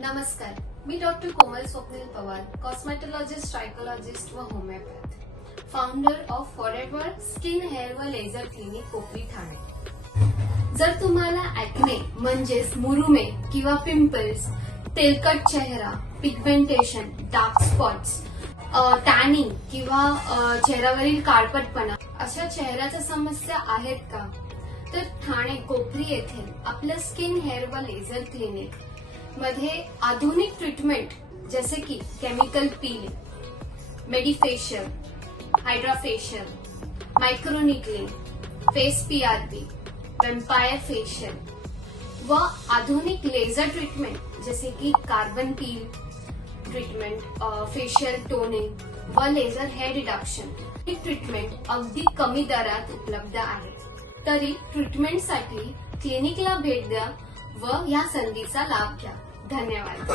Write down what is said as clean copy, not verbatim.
नमस्कार, मी डॉक्टर कोमल स्वप्नील पवार, कॉस्मेटॉलॉजिस्ट, सायकोलॉजिस्ट व homeopath, founder of forever skin hair व लेझर क्लिनिक, कोपरी, ठाणे। जर तुम्हाला ऍक्ने म्हणजेच मुरुमे किंवा पिंपल्स, तेलकट चेहरा, पिगमेंटेशन, डार्क स्पॉट्स, टॅनिंग किंवा चेहऱ्यावरील काळपटपणा अशा चेहऱ्याच्या समस्या आहेत का, तर ठाणे कोपरी येथे आपलं स्किन हेअर व लेझर क्लिनिक मध्ये आधुनिक ट्रीटमेंट जसे की chemical peeling, medifacial, hydrafacial, microneedling, face PRP, vampire facial व आधुनिक लेझर ट्रीटमेंट जसे की carbon peel treatment, facial toning व लेझर हेअर रिडक्शन ही ट्रीटमेंट अगदी कमी दरात उपलब्ध आहे। तरी ट्रीटमेंटसाठी क्लिनिकला भेट द्या व या संधीचा लाभ घ्या। धन्यवाद।